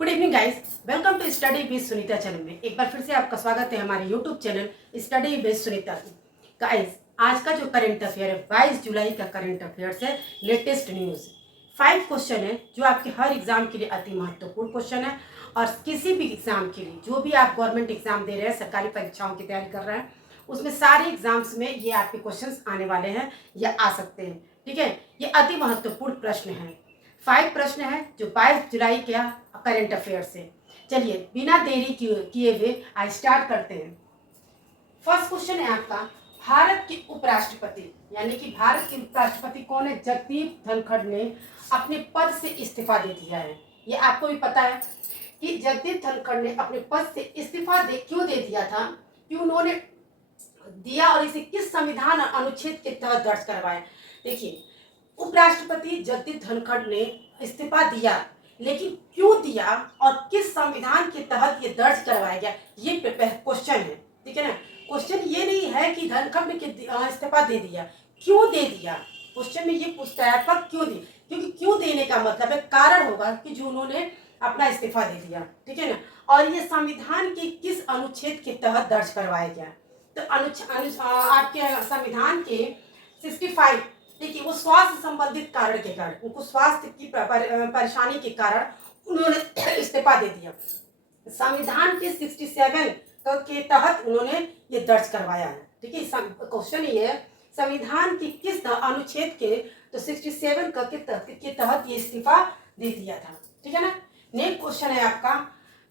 Good evening guys, welcome to study with Sunita channel में। एक बार फिर से आपका स्वागत है हमारे YouTube channel study with Sunita में। गाइस, आज का जो करंट अफेयर है 22 जुलाई का करंट अफेयर्स है, लेटेस्ट न्यूज। 5 क्वेश्चन है जो आपके हर एग्जाम के लिए अति महत्वपूर्ण क्वेश्चन है और किसी भी एग्जाम के लिए जो भी आप गवर्नमेंट एग्जाम दे रहे हैं, सरकारी परीक्षाओं की तैयारी कर रहे हैं, उसमें सारे एग्जाम्स में ये आपके क्वेश्चन आने वाले हैं या आ सकते हैं। ठीक है, ये अति महत्वपूर्ण प्रश्न है। 5 प्रश्न है जो 22 जुलाई का करंट अफेयर से। चलिए बिना देरी किए हुए आज स्टार्ट करते हैं। फर्स्ट क्वेश्चन है आपका, भारत के उपराष्ट्रपति यानी कि भारत के उपराष्ट्रपति कौन है? जगदीप धनखड़ ने अपने पद से इस्तीफा दे दिया है। ये आपको भी पता है कि जगदीप धनखड़ ने अपने पद से इस्तीफा क्यों दे दिया था, कि उन्होंने दिया और इसे किस संविधान और अनुच्छेद के तहत दर्ज करवाया। देखिए, उपराष्ट्रपति जगदीप धनखड़ ने इस्तीफा दिया, लेकिन क्यों दिया और किस संविधान के तहत ये दर्ज करवाया गया, ये क्वेश्चन है। ठीक है ना, क्वेश्चन ये नहीं है कि धनखड़ ने इस्तीफा दे दिया, क्यों दे दिया। क्वेश्चन में ये पूछता है आपका क्यों दिया, क्योंकि क्यों देने का मतलब है कारण होगा कि जो उन्होंने अपना इस्तीफा दे दिया। ठीक है ना, और ये संविधान के किस अनुच्छेद के तहत दर्ज करवाया गया। तो आपके संविधान के 65, देखिए वो स्वास्थ्य संबंधित कारण के कारण, उनको स्वास्थ्य की परेशानी के कारण उन्होंने इस्तीफा दे दिया। संविधान के 67 के तहत उन्होंने ये दर्ज करवाया है। ठीक है, क्वेश्चन ये है संविधान की किस अनुच्छेद के, तो 67 के तहत ये इस्तीफा दे दिया था। ठीक है ना। नेक्स्ट क्वेश्चन है आपका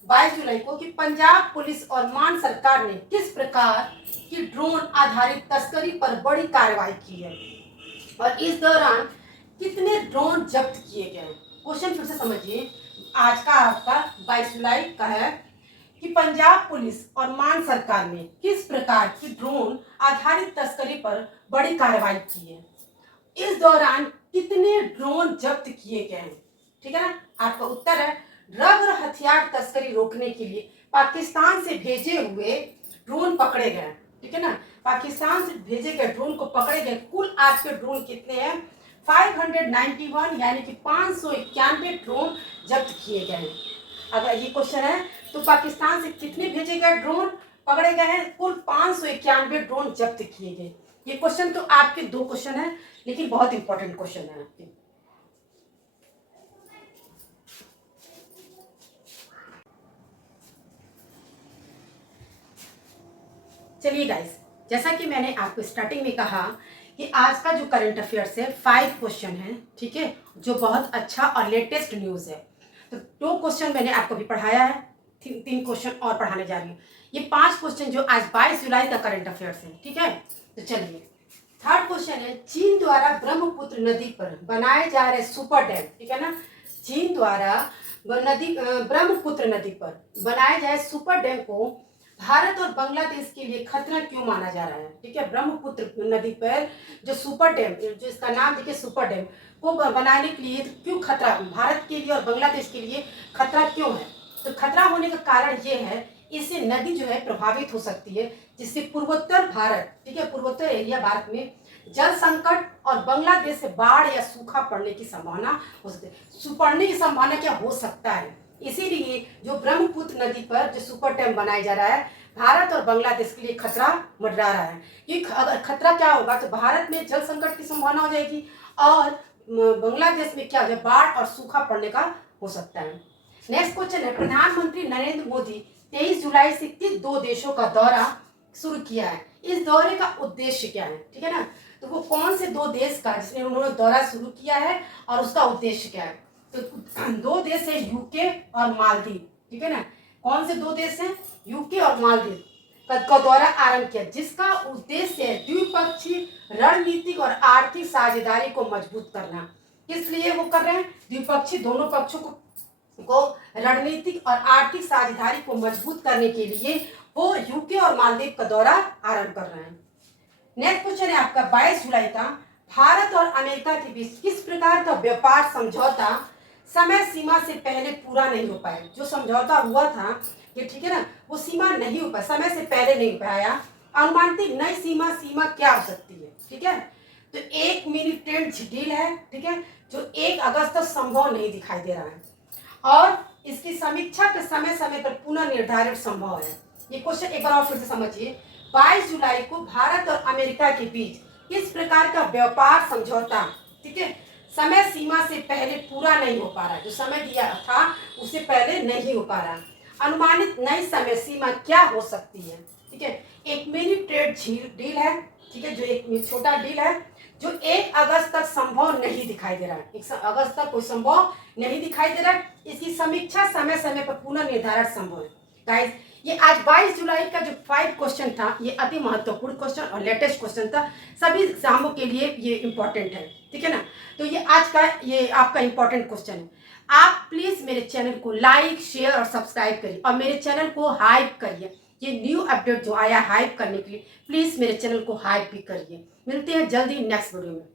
22 जुलाई को, कि पंजाब पुलिस और मान सरकार ने किस प्रकार की ड्रोन आधारित तस्करी पर बड़ी कार्रवाई की है और इस दौरान कितने ड्रोन जब्त किए गए। क्वेश्चन फिर से समझिए, आज का आपका 22 जुलाई का है कि पंजाब पुलिस और मान सरकार ने किस प्रकार की ड्रोन आधारित तस्करी पर बड़ी कार्रवाई की है, इस दौरान कितने ड्रोन जब्त किए गए हैं। ठीक है ना, आपका उत्तर है ड्रग और हथियार तस्करी रोकने के लिए पाकिस्तान से भेजे हुए ड्रोन पकड़े गए। ठीक है ना, पाकिस्तान से भेजे गए ड्रोन को पकड़े गए। कुल आपके ड्रोन कितने हैं? 591 यानी कि 591 ड्रोन जब्त किए गए हैं। अगर ये क्वेश्चन है तो पाकिस्तान से कितने भेजे गए ड्रोन पकड़े गए हैं? कुल 591 ड्रोन जब्त किए गए। ये क्वेश्चन तो आपके 2 क्वेश्चन है, लेकिन बहुत इंपॉर्टेंट क्वेश्चन है आपके। चलिए गाइस, जैसा कि मैंने आपको स्टार्टिंग में कहा कि आज का जो करंट अफेयर्स है 5 क्वेश्चन है। ठीक है, जो बहुत अच्छा और लेटेस्ट न्यूज है। तो 2 क्वेश्चन मैंने आपको भी पढ़ाया है, 3 क्वेश्चन और पढ़ाने जा रही हूँ। ये 5 क्वेश्चन जो आज 22 जुलाई का करंट अफेयर्स है। ठीक है, तो चलिए थर्ड क्वेश्चन है, चीन द्वारा ब्रह्मपुत्र नदी पर बनाए जा रहे सुपर डैम। ठीक है ना, चीन द्वारा ब्रह्मपुत्र नदी पर बनाए जाए सुपर डैम को भारत और बांग्लादेश के लिए खतरा क्यों माना जा रहा है। ठीक है, ब्रह्मपुत्र नदी पर जो सुपर डैम, जो इसका नाम देखिए सुपर डैम, को बनाने के लिए क्यों खतरा, भारत के लिए और बांग्लादेश के लिए खतरा क्यों है। तो खतरा होने का कारण ये है, इससे नदी जो है प्रभावित हो सकती है, जिससे पूर्वोत्तर भारत, ठीक है, पूर्वोत्तर एरिया भारत में जल संकट और बांग्लादेश से बाढ़ या सूखा पड़ने की संभावना हो सकती है। पड़ने की संभावना क्या हो सकता है, इसीलिए जो ब्रह्मपुत्र नदी पर जो सुपर डैम बनाया जा रहा है, भारत और बांग्लादेश के लिए खतरा मंडरा रहा है। कि अगर खतरा क्या होगा तो भारत में जल संकट की संभावना हो जाएगी और बांग्लादेश में क्या हो जाए, बाढ़ और सूखा पड़ने का हो सकता है। नेक्स्ट क्वेश्चन है, प्रधानमंत्री नरेंद्र मोदी 23 जुलाई से किस 2 देशों का दौरा शुरू किया है, इस दौरे का उद्देश्य क्या है। ठीक है ना, तो वो कौन से 2 देश का जिसने उन्होंने दौरा शुरू किया है और उसका उद्देश्य क्या है। तो 2 देश है यूके और मालदीव। ठीक है ना, कौन से 2 देश हैं? यूके और मालदीव का दौरा आरंभ किया, जिसका उद्देश्य है द्विपक्षीय रणनीतिक और आर्थिक साझेदारी को मजबूत करना। किस लिए वो कर रहे हैं? द्विपक्षीय, दोनों पक्षों को रणनीतिक और आर्थिक साझेदारी को मजबूत करने के लिए वो यूके और मालदीव का दौरा आरंभ कर रहे हैं। नेक्स्ट क्वेश्चन है आपका 22 जुलाई का, भारत और अमेरिका के बीच किस प्रकार का व्यापार समझौता समय सीमा से पहले पूरा नहीं हो पाया। जो समझौता हुआ था कि ठीक है ना, वो सीमा नहीं हो पाया, समय से पहले नहीं हो पाया। अनुमानित नई सीमा क्या हो सकती है। ठीक है, तो 1 मिलिटेंट डील है। ठीक है, जो 1 अगस्त तक संभव नहीं दिखाई दे रहा है। और इसकी समीक्षा के समय समय पर पुनः निर्धारित संभव है। ये क्वेश्चन एक बार और फिर से समझिए। 22 जुलाई को भारत और अमेरिका के बीच किस प्रकार का व्यापार समझौता, ठीक है, समय सीमा से पहले पूरा नहीं हो पा रहा, जो समय दिया था उससे पहले नहीं हो पा रहा। अनुमानित नई समय सीमा क्या हो सकती है, ठीक है। एक मिनी ट्रेड डील है, ठीक है, जो एक छोटा डील है जो 1 अगस्त तक संभव नहीं दिखाई दे रहा है। 1 अगस्त तक कोई संभव नहीं दिखाई दे रहा है। इसकी समीक्षा समय समय पर पुनः निर्धारण संभव है। गाइस, ये आज 22 जुलाई का जो 5 क्वेश्चन था, ये अति महत्वपूर्ण क्वेश्चन और लेटेस्ट क्वेश्चन था, सभी एग्जामों के लिए ये इंपॉर्टेंट है, ठीक है ना। तो ये आज का ये आपका इंपॉर्टेंट क्वेश्चन है। आप प्लीज मेरे चैनल को लाइक, शेयर और सब्सक्राइब करिए और मेरे चैनल को हाइप करिए। ये न्यू अपडेट जो आया हाइप करने के लिए, प्लीज मेरे चैनल को हाइप भी करिए। मिलते हैं जल्दी नेक्स्ट वीडियो में।